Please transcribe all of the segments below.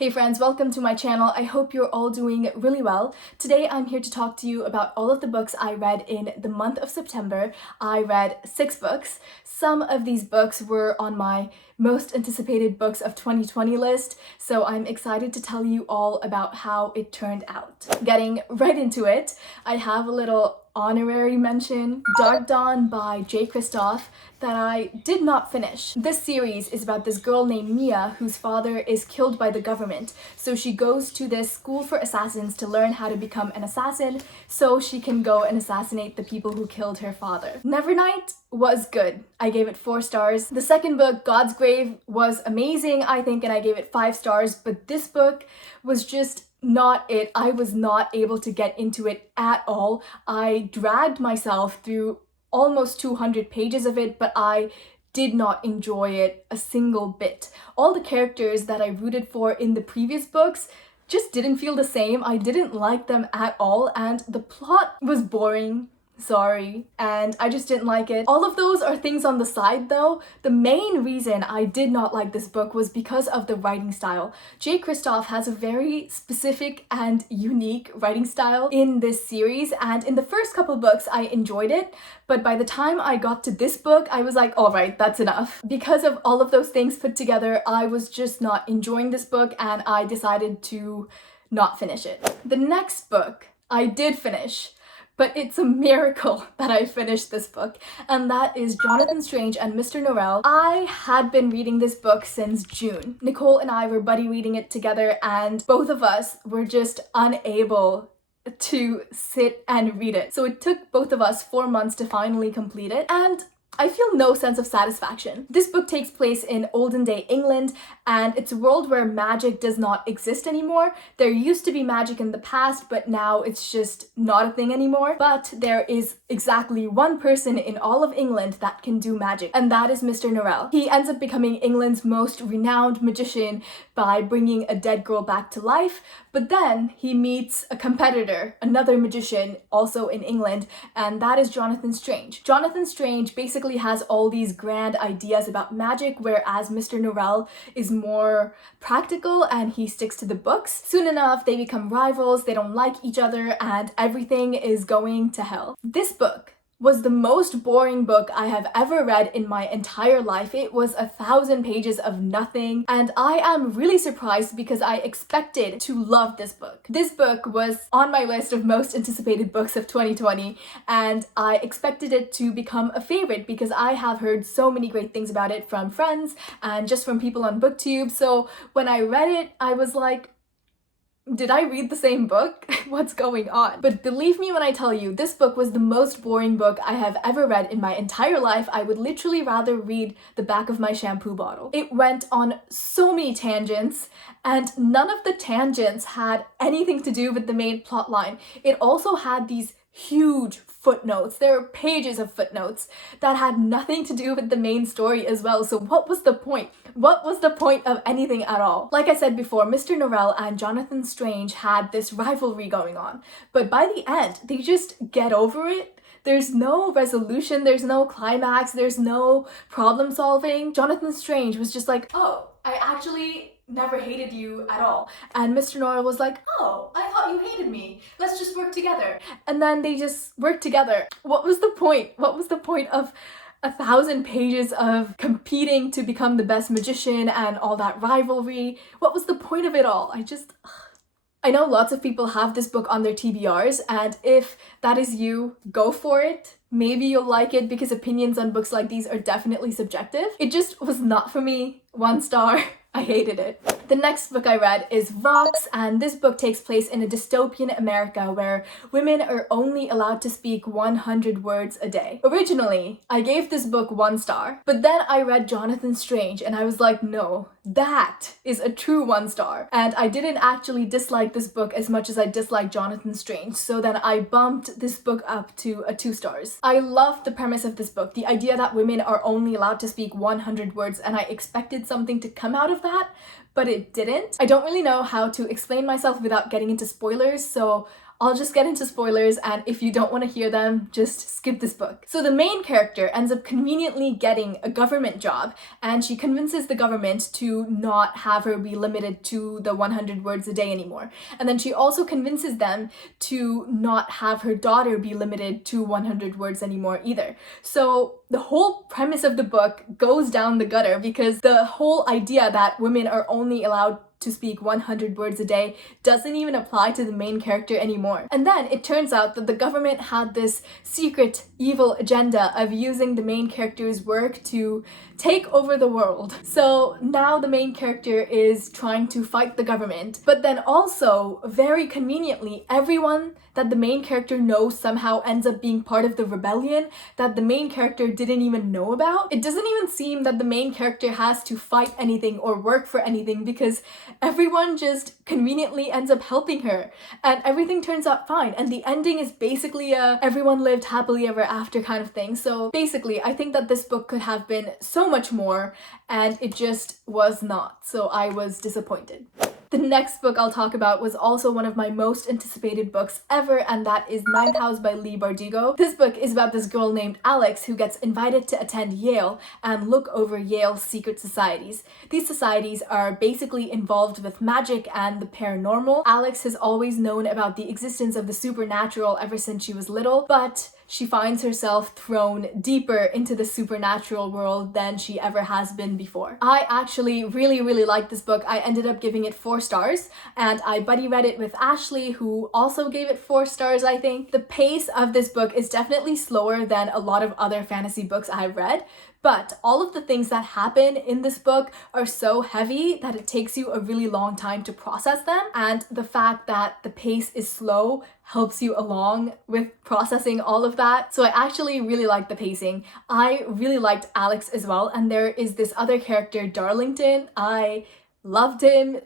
Hey friends, welcome to my channel. I hope you're all doing really well. Today I'm here to talk to you about all of the books I read in the month of September. I read 6 books. Some of these books were on my most anticipated books of 2020 list, so I'm excited to tell you all about how it turned out. Getting right into it, I have a little honorary mention, Dark Dawn by J. Kristoff, that I did not finish. This series is about this girl named Mia whose father is killed by the government. So she goes to this school for assassins to learn how to become an assassin so she can go and assassinate the people who killed her father. Nevernight was good. I gave it 4 stars. The second book, God's Grave, was amazing, I think, and I gave it 5 stars, but this book was just not it. I was not able to get into it at all. I dragged myself through almost 200 pages of it, but I did not enjoy it a single bit. All the characters that I rooted for in the previous books just didn't feel the same. I didn't like them at all, and the plot was boring. Sorry, and I just didn't like it. All of those are things on the side though. The main reason I did not like this book was because of the writing style. J. Kristoff has a very specific and unique writing style in this series, and in the first couple books I enjoyed it, but by the time I got to this book I was like, all right, that's enough. Because of all of those things put together, I was just not enjoying this book and I decided to not finish it. The next book I did finish, but it's a miracle that I finished this book, and that is Jonathan Strange and Mr. Norrell. I had been reading this book since June. Nicole and I were buddy reading it together, and both of us were just unable to sit and read it. So it took both of us 4 months to finally complete it, and I feel no sense of satisfaction. This book takes place in olden day England, and it's a world where magic does not exist anymore. There used to be magic in the past, but now it's just not a thing anymore. But there is exactly one person in all of England that can do magic, and that is Mr. Norrell. He ends up becoming England's most renowned magician by bringing a dead girl back to life, but then he meets a competitor, another magician, also in England, and that is Jonathan Strange. Jonathan Strange basically has all these grand ideas about magic, whereas Mr. Norrell is more practical and he sticks to the books. Soon enough, they become rivals, they don't like each other, and everything is going to hell. This book was the most boring book I have ever read in my entire life. It was 1,000 pages of nothing, and I am really surprised because I expected to love this book. This book was on my list of most anticipated books of 2020, and I expected it to become a favorite because I have heard so many great things about it from friends and just from people on BookTube. So when I read it, I was like, did I read the same book? What's going on? But believe me when I tell you, this book was the most boring book I have ever read in my entire life. I would literally rather read the back of my shampoo bottle. It went on so many tangents, and none of the tangents had anything to do with the main plot line. It also had these huge footnotes. There were pages of footnotes that had nothing to do with the main story as well. So what was the point? What was the point of anything at all? Like I said before, Mr. Norrell and Jonathan Strange had this rivalry going on, but by the end, they just get over it. There's no resolution, there's no climax, there's no problem solving. Jonathan Strange was just like, oh, I actually never hated you at all. And Mr. Norrell was like, oh, I thought you hated me. Let's just work together. And then they just worked together. What was the point? What was the point of 1,000 pages of competing to become the best magician and all that rivalry? What was the point of it all? I know lots of people have this book on their TBRs, and if that is you, go for it. Maybe you'll like it because opinions on books like these are definitely subjective. It just was not for me. 1 star. I hated it. The next book I read is Vox, and this book takes place in a dystopian America where women are only allowed to speak 100 words a day. Originally, I gave this book 1 star, but then I read Jonathan Strange and I was like, no, that is a true 1 star. And I didn't actually dislike this book as much as I disliked Jonathan Strange, so then I bumped this book up to a 2 stars. I loved the premise of this book, the idea that women are only allowed to speak 100 words, and I expected something to come out of that, but it didn't. I don't really know how to explain myself without getting into spoilers, so I'll just get into spoilers, and if you don't want to hear them, just skip this book. So the main character ends up conveniently getting a government job, and she convinces the government to not have her be limited to the 100 words a day anymore. And then she also convinces them to not have her daughter be limited to 100 words anymore either. So the whole premise of the book goes down the gutter because the whole idea that women are only allowed to speak 100 words a day doesn't even apply to the main character anymore. And then it turns out that the government had this secret evil agenda of using the main character's work to take over the world. So now the main character is trying to fight the government, but then also, very conveniently, everyone that the main character knows somehow ends up being part of the rebellion that the main character didn't even know about. It doesn't even seem that the main character has to fight anything or work for anything because everyone just conveniently ends up helping her and everything turns out fine. And the ending is basically a everyone lived happily ever after kind of thing. So basically, I think that this book could have been so much more and it just was not. So I was disappointed. The next book I'll talk about was also one of my most anticipated books ever, and that is Ninth House by Leigh Bardugo. This book is about this girl named Alex who gets invited to attend Yale and look over Yale's secret societies. These societies are basically involved with magic and the paranormal. Alex has always known about the existence of the supernatural ever since she was little, but she finds herself thrown deeper into the supernatural world than she ever has been before. I actually really liked this book. I ended up giving it 4 stars, and I buddy read it with Ashley, who also gave it 4 stars, I think. The pace of this book is definitely slower than a lot of other fantasy books I've read, but all of the things that happen in this book are so heavy that it takes you a really long time to process them, and the fact that the pace is slow helps you along with processing all of that. So I actually really liked the pacing. I really liked Alex as well, and there is this other character, Darlington. I loved him.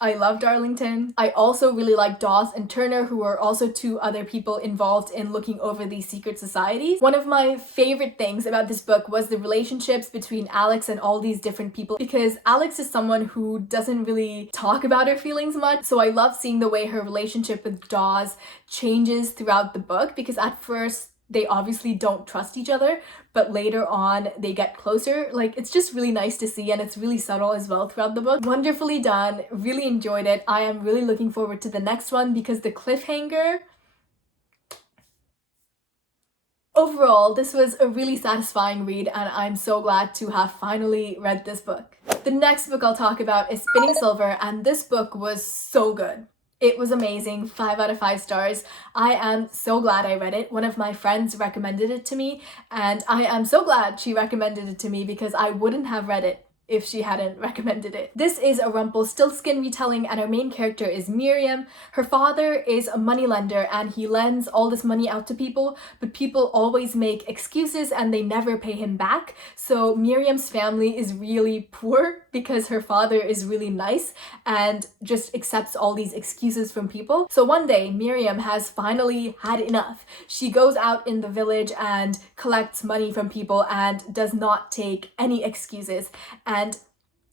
I love Darlington. I also really like Dawes and Turner, who are also 2 other people involved in looking over these secret societies. One of my favorite things about this book was the relationships between Alex and all these different people, because Alex is someone who doesn't really talk about her feelings much, so I love seeing the way her relationship with Dawes changes throughout the book, because at first they obviously don't trust each other, but later on they get closer. Like, it's just really nice to see, and it's really subtle as well throughout the book. Wonderfully done, really enjoyed it. I am really looking forward to the next one because the cliffhanger. Overall, this was a really satisfying read, and I'm so glad to have finally read this book. The next book I'll talk about is Spinning Silver, and this book was so good. It was amazing, 5 out of 5 stars. I am so glad I read it. One of my friends recommended it to me, and I am so glad she recommended it to me because I wouldn't have read it if she hadn't recommended it. This is a Rumpelstiltskin retelling, and our main character is Miriam. Her father is a moneylender and he lends all this money out to people, but people always make excuses and they never pay him back. So Miriam's family is really poor because her father is really nice and just accepts all these excuses from people. So one day, Miriam has finally had enough. She goes out in the village and collects money from people and does not take any excuses. And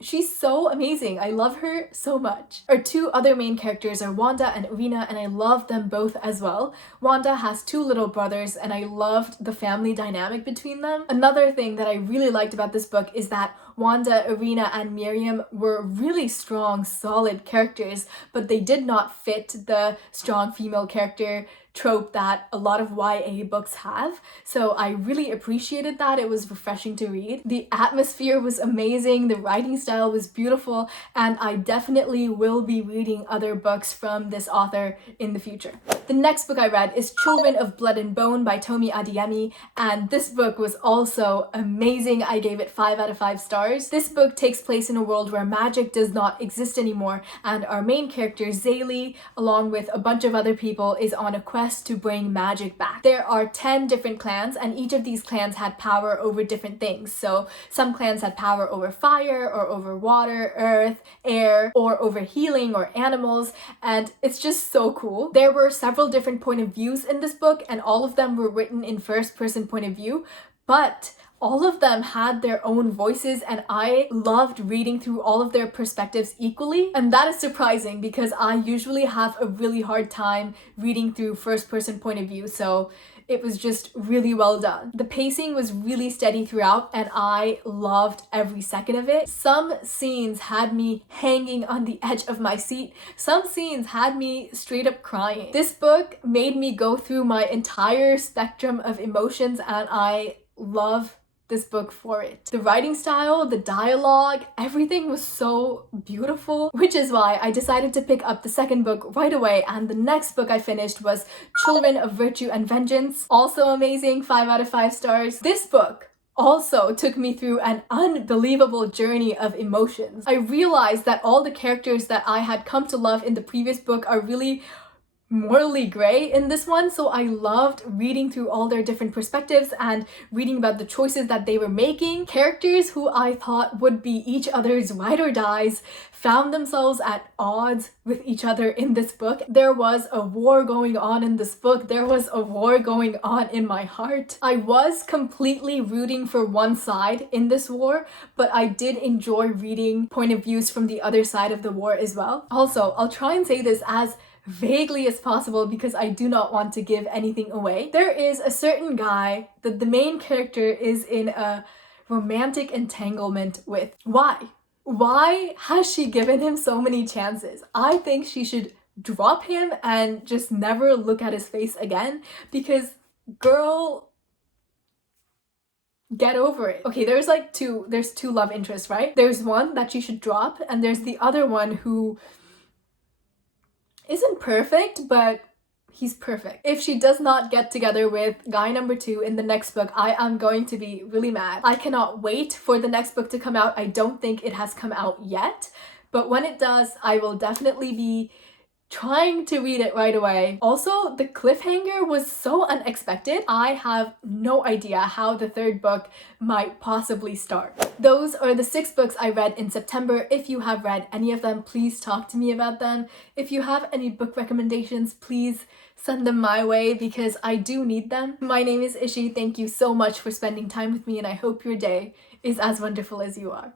she's so amazing. I love her so much. Our 2 other main characters are Wanda and Irina, and I love them both as well. Wanda has 2 little brothers, and I loved the family dynamic between them. Another thing that I really liked about this book is that Wanda, Irina, and Miriam were really strong, solid characters, but they did not fit the strong female character trope that a lot of YA books have. So I really appreciated that. It was refreshing to read. The atmosphere was amazing, the writing style was beautiful, and I definitely will be reading other books from this author in the future. The next book I read is Children of Blood and Bone by Tomi Adeyemi, and this book was also amazing. I gave it 5 out of 5 stars. This book takes place in a world where magic does not exist anymore, and our main character, Zaylee, along with a bunch of other people, is on a quest to bring magic back. There are 10 different clans, and each of these clans had power over different things. So some clans had power over fire, or over water, earth, air, or over healing or animals, and it's just so cool. There were several different point of views in this book, and all of them were written in first person point of view, but all of them had their own voices and I loved reading through all of their perspectives equally. And that is surprising because I usually have a really hard time reading through first-person point of view, so it was just really well done. The pacing was really steady throughout and I loved every second of it. Some scenes had me hanging on the edge of my seat. Some scenes had me straight up crying. This book made me go through my entire spectrum of emotions and I love this book for it. The writing style, the dialogue, everything was so beautiful, which is why I decided to pick up the second book right away, and the next book I finished was Children of Virtue and Vengeance. Also amazing, 5 out of 5 stars. This book also took me through an unbelievable journey of emotions. I realized that all the characters that I had come to love in the previous book are really morally gray in this one, so I loved reading through all their different perspectives and reading about the choices that they were making. Characters who I thought would be each other's ride or dies found themselves at odds with each other in this book. There was a war going on in this book. There was a war going on in my heart. I was completely rooting for one side in this war, but I did enjoy reading point of views from the other side of the war as well. Also, I'll try and say this as vaguely as possible because I do not want to give anything away. There is a certain guy that the main character is in a romantic entanglement with. Why? Why has she given him so many chances? I think she should drop him and just never look at his face again because, girl, get over it. Okay, there's two love interests, right? There's one that she should drop and there's the other one who isn't perfect, but he's perfect. If she does not get together with guy number 2 in the next book, I am going to be really mad. I cannot wait for the next book to come out. I don't think it has come out yet, but when it does, I will definitely be trying to read it right away. Also, the cliffhanger was so unexpected. I have no idea how the third book might possibly start. Those are the 6 books I read in September. If you have read any of them, please talk to me about them. If you have any book recommendations, please send them my way because I do need them. My name is Ishi. Thank you so much for spending time with me and I hope your day is as wonderful as you are.